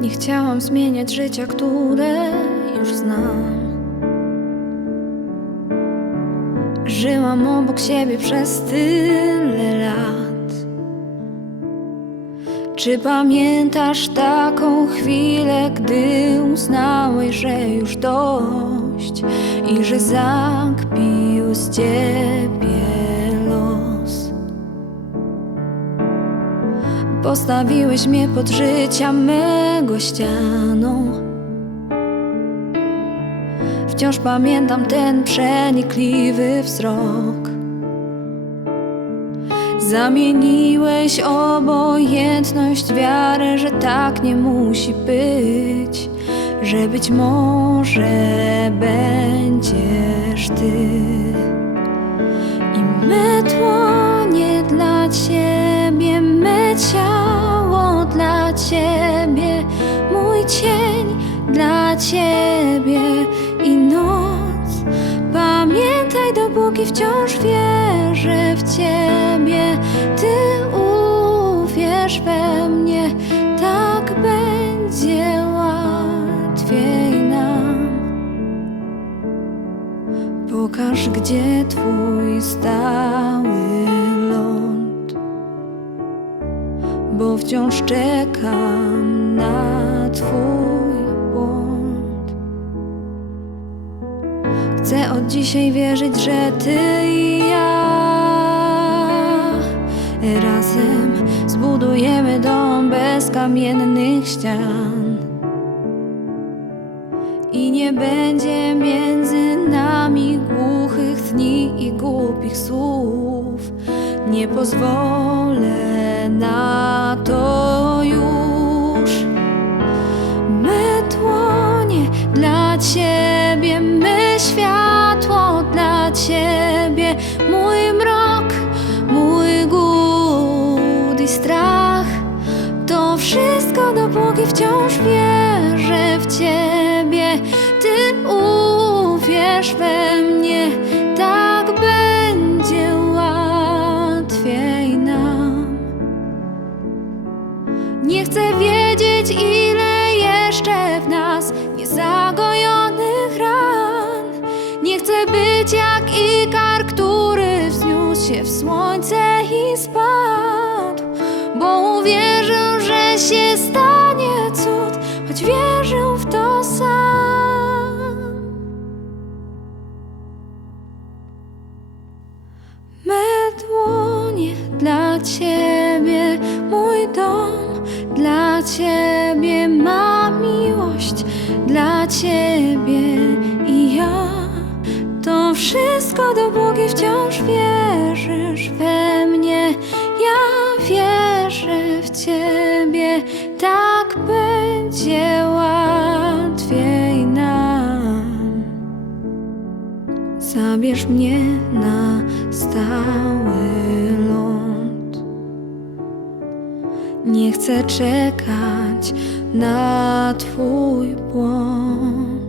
Nie chciałam zmieniać życia, które już znam. Żyłam obok siebie przez tyle lat. Czy pamiętasz taką chwilę, gdy uznałeś, że już dość i że zakpił z ciebie? Postawiłeś mnie pod życia mego ścianą. Wciąż pamiętam ten przenikliwy wzrok. Zamieniłeś obojętność wiarę, że tak nie musi być, że być może będziesz ty. I me dłonie dla ciebie, dla ciebie, mój cień dla ciebie i noc. Pamiętaj, dopóki wciąż wierzę w ciebie, ty uwierz we mnie, tak będzie łatwiej nam. Pokaż, gdzie twój stały bo wciąż czekam na twój błąd. Chcę od dzisiaj wierzyć, że ty i ja razem zbudujemy dom bez kamiennych ścian. I nie będzie między nami głuchych dni i głupich słów. Nie pozwolę na ciebie, mój mrok, mój głód i strach. To wszystko dopóki wciąż wierzę w ciebie, ty uwierz we mnie, się w słońce i spadł, bo uwierzył, że się stanie cud, choć wierzył w to sam. Me dłonie dla ciebie, mój dom dla ciebie, ma miłość dla ciebie wszystko dopóki wciąż wierzysz we mnie. Ja wierzę w ciebie, tak będzie łatwiej nam. Zabierz mnie na stały ląd. Nie chcę czekać na Twój błąd.